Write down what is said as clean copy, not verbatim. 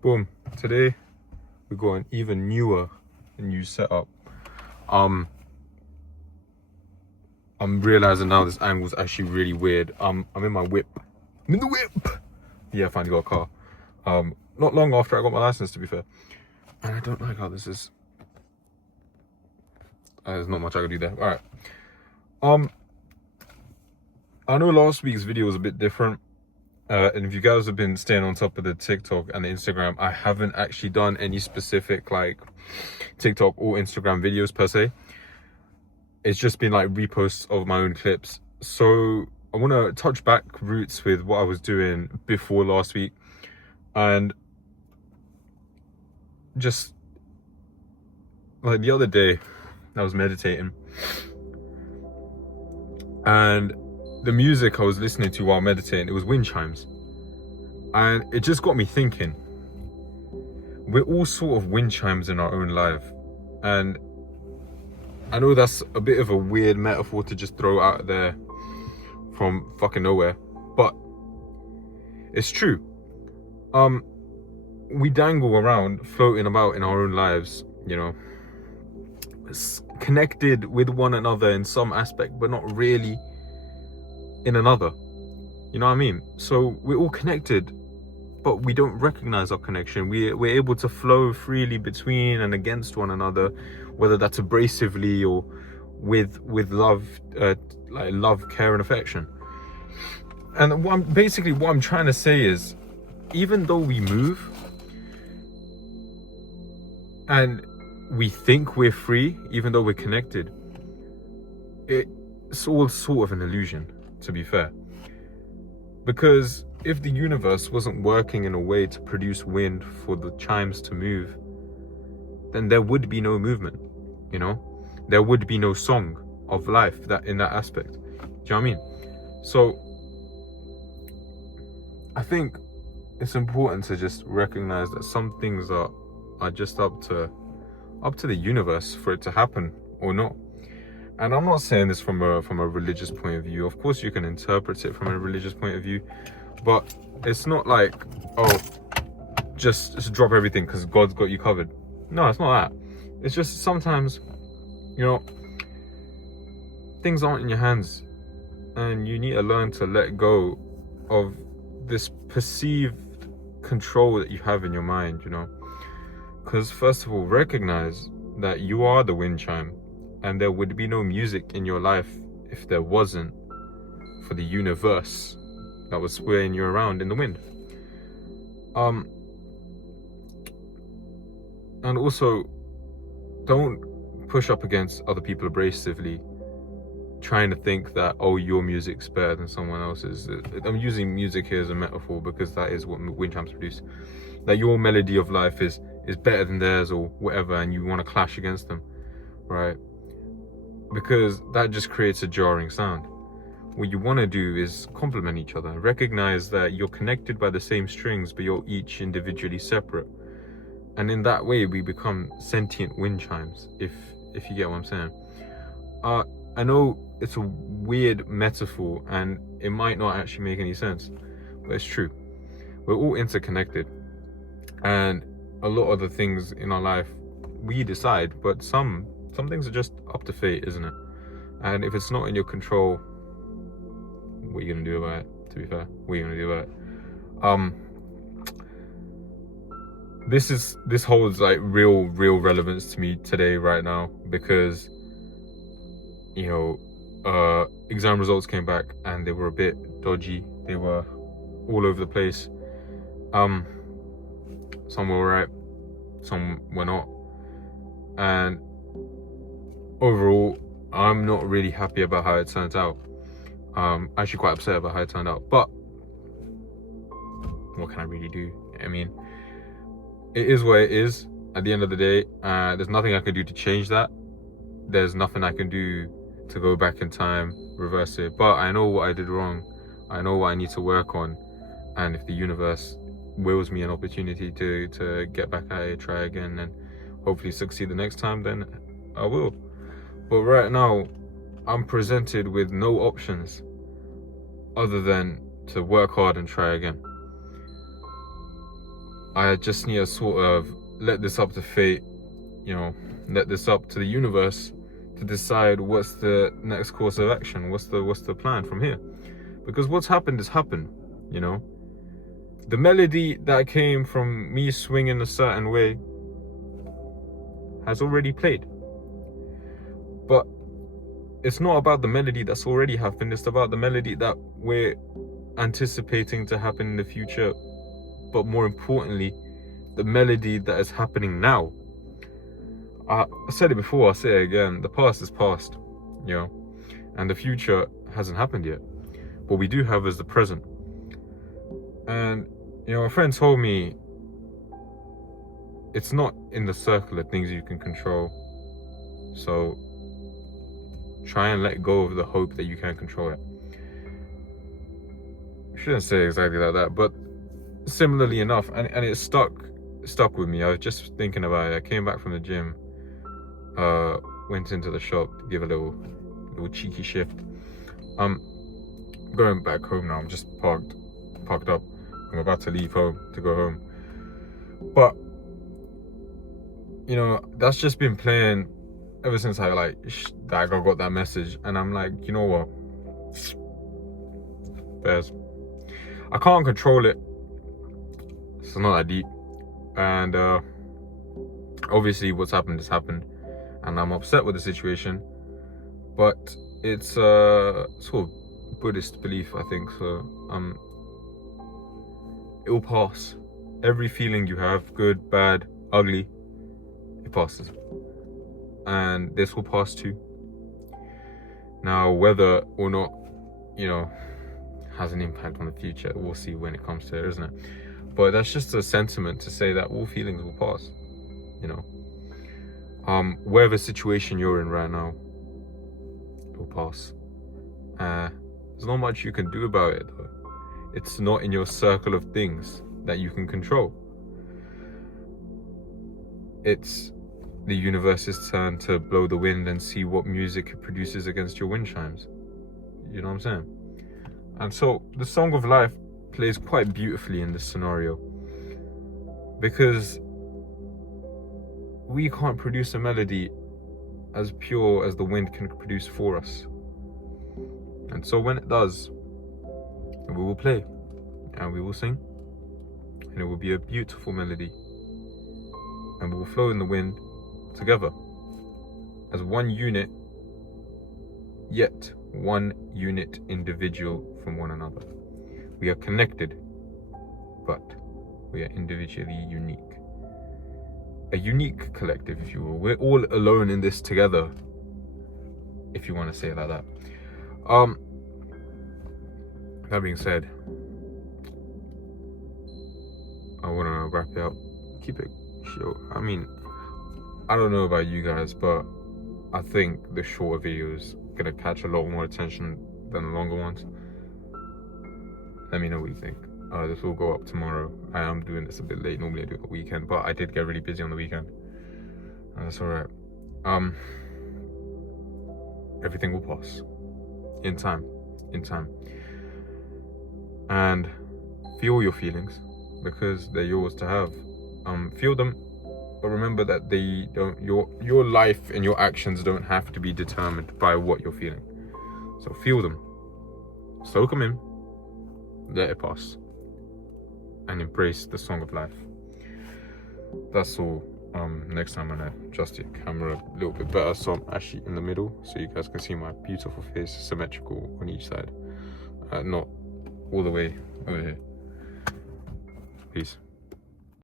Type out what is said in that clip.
Boom. Today we got an even new setup. I'm realizing now this angle's actually really weird. I'm in my whip. I'm in the whip. Yeah, I finally got a car. Not long after I got my license, to be fair. And I don't like how this is. There's not much I can do there. All right. I know last week's video was a bit different. And if you guys have been staying on top of the TikTok and the Instagram, I haven't actually done any specific like TikTok or Instagram videos per se. It's just been like reposts of my own clips. So I want to touch back roots with what I was doing before last week, and just like the other day I was meditating, and the music I was listening to while meditating, it was wind chimes, and it just got me thinking, we're all sort of wind chimes in our own life. And I know that's a bit of a weird metaphor to just throw out there from fucking nowhere, but it's true. We dangle around, floating about in our own lives, you know, connected with one another in some aspect, but not really in another. You know what I mean? So we're all connected, but we don't recognize our connection. We're able to flow freely between and against one another, whether that's abrasively or with love, like love, care, and affection. And what I'm trying to say is, even though we move and we think we're free, even though we're connected, it's all sort of an illusion, to be fair. Because if the universe wasn't working in a way to produce wind for the chimes to move, then there would be no movement, you know? There would be no song of life that in that aspect. Do you know what I mean? So I think it's important to just recognize that some things are just up to the universe for it to happen or not. And I'm not saying this from a religious point of view. Of course you can interpret it from a religious point of view, but it's not like, oh, just drop everything because God's got you covered. No, it's not that. It's just sometimes, you know, things aren't in your hands, and you need to learn to let go of this perceived control that you have in your mind, you know. Because first of all, recognize that you are the wind chime, and there would be no music in your life if there wasn't for the universe that was swaying you around in the wind. And also, don't push up against other people abrasively, trying to think that, oh, your music's better than someone else's. I'm using music here as a metaphor because that is what wind chimes produce. That your melody of life is better than theirs or whatever, and you want to clash against them, right? Because that just creates a jarring sound. What you want to do is complement each other. Recognize that you're connected by the same strings, but you're each individually separate. And in that way, we become sentient wind chimes, if you get what I'm saying. I know it's a weird metaphor, and it might not actually make any sense, but it's true. We're all interconnected. And a lot of the things in our life, we decide, but some things are just up to fate, isn't it? And if it's not in your control, what are you gonna do about it? To be fair, what are you gonna do about it? This holds like real relevance to me today, right now, because, you know, exam results came back and they were a bit dodgy. They were all over the place. Some were right, some were not, and overall, I'm not really happy about how it turned out. Actually quite upset about how it turned out, but what can I really do? I mean, it is what it is at the end of the day. There's nothing I can do to change that. There's nothing I can do to go back in time, reverse it. But I know what I did wrong. I know what I need to work on. And if the universe wills me an opportunity to get back at it, try again, and hopefully succeed the next time, then I will. But right now, I'm presented with no options other than to work hard and try again. I just need to sort of let this up to fate, let this up to the universe to decide what's the next course of action, what's the plan from here. Because what's happened has happened, The melody that came from me swinging a certain way has already played. But it's not about the melody that's already happened, it's about the melody that we're anticipating to happen in the future, but more importantly, the melody that is happening now. I said it before, I'll say it again, the past is past, and the future hasn't happened yet. What we do have is the present. And, a friend told me, it's not in the circle of things you can control. So try and let go of the hope that you can control it. I shouldn't say exactly like that, but similarly enough, and it stuck with me. I was just thinking about it. I came back from the gym, went into the shop to give a little cheeky shift. I'm going back home now. I'm just parked up. I'm about to leave home to go home. But that's just been playing ever since I got that message, and I'm like, you know what? Bears. I can't control it. It's not that deep. And obviously what's happened has happened, and I'm upset with the situation. But it's sort of Buddhist belief, I think. So it will pass. Every feeling you have, good, bad, ugly, it passes. And this will pass too. Now, whether or not, has an impact on the future, we'll see when it comes to it, isn't it? But that's just a sentiment to say that all feelings will pass, whatever situation you're in right now, it will pass. There's not much you can do about it, though. It's not in your circle of things that you can control. It's the universe's turn to blow the wind and see what music it produces against your wind chimes. You know what I'm saying? And so the Song of Life plays quite beautifully in this scenario, because we can't produce a melody as pure as the wind can produce for us. And so when it does, we will play and we will sing, and it will be a beautiful melody, and we will flow in the wind together as one unit, yet one unit individual from one another. We are connected, but we are individually unique. A unique collective, if you will. We're all alone in this together, if you want to say it like that. That being said, I want to wrap it up. Keep it short. I mean, I don't know about you guys, but I think the shorter videos gonna catch a lot more attention than the longer ones. Let me know what you think. This will go up tomorrow. I am doing this a bit late. Normally I do it on the weekend, but I did get really busy on the weekend. That's alright. Everything will pass. In time. And feel your feelings, because they're yours to have. Feel them, but remember that they don't. Your life and your actions don't have to be determined by what you're feeling. So feel them, soak them in, let it pass, and embrace the Song of Life. That's all. Next time I'm gonna adjust the camera a little bit better, so I'm actually in the middle, so you guys can see my beautiful face, symmetrical on each side, not all the way over here. Peace.